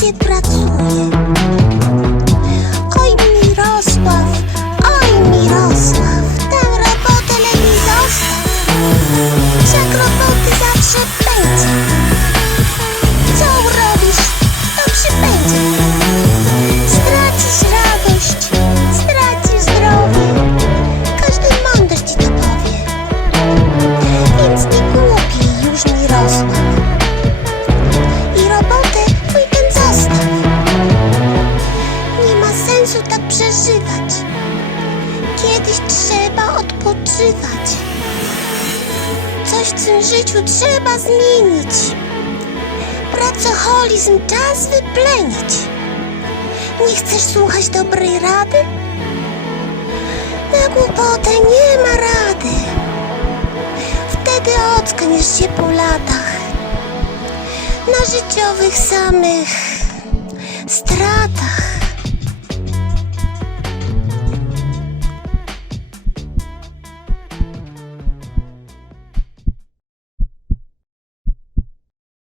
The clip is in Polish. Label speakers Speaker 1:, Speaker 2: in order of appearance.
Speaker 1: się pracuje. przeżywać. Kiedyś trzeba odpoczywać. Coś w tym życiu trzeba zmienić. Pracoholizm czas wyplenić. Nie chcesz słuchać dobrej rady? Na głupotę nie ma rady. Wtedy ockniesz się po latach. Na życiowych samych strach.